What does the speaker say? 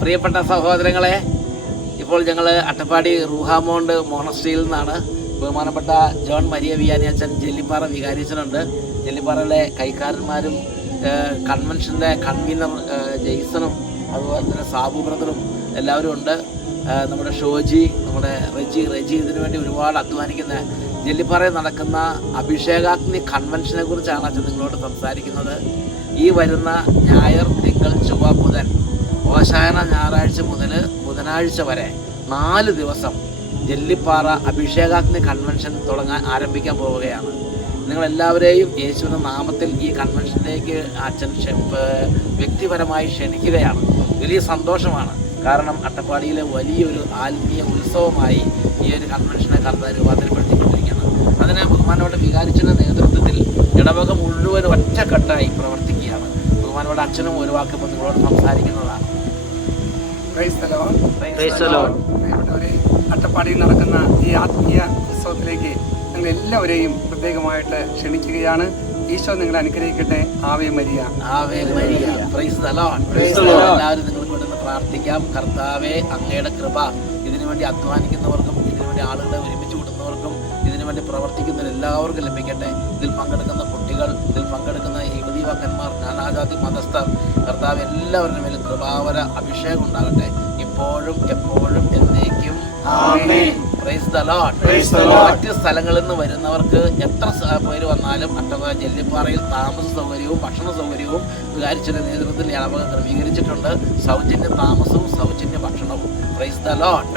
പ്രിയപ്പെട്ട സഹോദരങ്ങളെ, ഇപ്പോൾ ഞങ്ങൾ അട്ടപ്പാടി റൂഹാമോണ്ട് മോണസ്ട്രിയിൽ നിന്നാണ്. ബഹുമാനപ്പെട്ട ജോൺ മരിയ വിയാനി അച്ഛൻ ജെല്ലിപ്പാറ വികാരിച്ചനുണ്ട്. ജെല്ലിപ്പാറയിലെ കൈക്കാരന്മാരും കൺവെൻഷൻ്റെ കൺവീനർ ജെയ്സണും അതുപോലെ തന്നെ സാബു ബ്രദറും എല്ലാവരും ഉണ്ട്. നമ്മുടെ ഷോജി, നമ്മുടെ റെജി ഇതിനു വേണ്ടി ഒരുപാട് അധ്വാനിക്കുന്ന ജെല്ലിപ്പാറയിൽ നടക്കുന്ന അഭിഷേകാഗ്നി കൺവെൻഷനെ കുറിച്ചാണ് അച്ഛൻ നിങ്ങളോട് സംസാരിക്കുന്നത്. ഈ വരുന്ന ഞായർ, തിങ്കൾ, ചൊവ്വ, ബുധൻ, ഓശാന ഞായറാഴ്ച മുതൽ ബുധനാഴ്ച വരെ 4 ദിവസം ജെല്ലിപ്പാറ അഭിഷേകാഗ്നി കൺവെൻഷൻ ആരംഭിക്കാൻ പോവുകയാണ്. നിങ്ങളെല്ലാവരെയും യേശുവിൻ്റെ നാമത്തിൽ ഈ കൺവെൻഷനിലേക്ക് അച്ഛൻ വ്യക്തിപരമായി ക്ഷണിക്കുകയാണ്. വലിയ സന്തോഷമാണ്. കാരണം അട്ടപ്പാടിയിലെ വലിയൊരു ആത്മീയ ഉത്സവമായി ഈ ഒരു കൺവെൻഷനെ രൂപാന്തരപ്പെടുത്തിക്കൊണ്ടിരിക്കുകയാണ്. അതിനെ ബഹുമാനോട് വികാരിച്ചതിൻ്റെ നേതൃത്വത്തിൽ ഇടവക മുഴുവൻ ഒറ്റക്കെട്ടായി പ്രവർത്തിക്കുകയാണ്. ബഹുമാനോട് അച്ഛനും ഒരു വാക്ക് നിങ്ങളോട് സംസാരിക്കുന്നതാണ്. അട്ടപ്പാടിയിൽ നടക്കുന്ന ഈ ആത്മീയ ഉത്സവത്തിലേക്ക് നിങ്ങൾ എല്ലാവരെയും പ്രത്യേകമായിട്ട് ക്ഷണിക്കുകയാണ്. ഈശോ നിങ്ങളെ അനുഗ്രഹിക്കട്ടെ. ആവേ മരിയ, ആവേ മരിയ. Praise the Lord. എല്ലാവരും നിങ്ങൾക്ക് വേണ്ടി പ്രാർത്ഥിക്കാം. കർത്താവേ, അങ്ങയുടെ കൃപ ഇതിനുവേണ്ടി അധ്വാനിക്കുന്നവർക്കും ഇതിനുവേണ്ടി ആളുകളെ ഒരുമിച്ച് കൂടുന്നവർക്കും ഇതിനുവേണ്ടി പ്രവർത്തിക്കുന്ന എല്ലാവർക്കും ലഭിക്കട്ടെ. ഇതിൽ പങ്കെടുക്കുന്ന കുട്ടികൾ, ഇതിൽ പങ്കെടുക്കുന്ന യുവതീവക്കന്മാർ, നാനാജാതി മതസ്ഥർ, കർത്താവ് എല്ലാവരുടെ മേലും കൃപാവര അഭിഷേകം ഉണ്ടാകട്ടെ, ഇപ്പോഴും എപ്പോഴും എന്നേക്കും. ആമേൻ. Praise the Lord. മറ്റ് സ്ഥലങ്ങളിൽ നിന്ന് വരുന്നവർക്ക് എത്ര പേര് വന്നാലും അട്ടപ്പാടി ജെല്ലിപ്പാറയിൽ താമസ സൗകര്യവും ഭക്ഷണ സൗകര്യവും വികാരിച്ചതിന്റെ നേതൃത്വത്തിൽ ഇടവക ക്രമീകരിച്ചിട്ടുണ്ട്. സൗജന്യ താമസവും സൗജന്യ ഭക്ഷണവും. Price the Lord.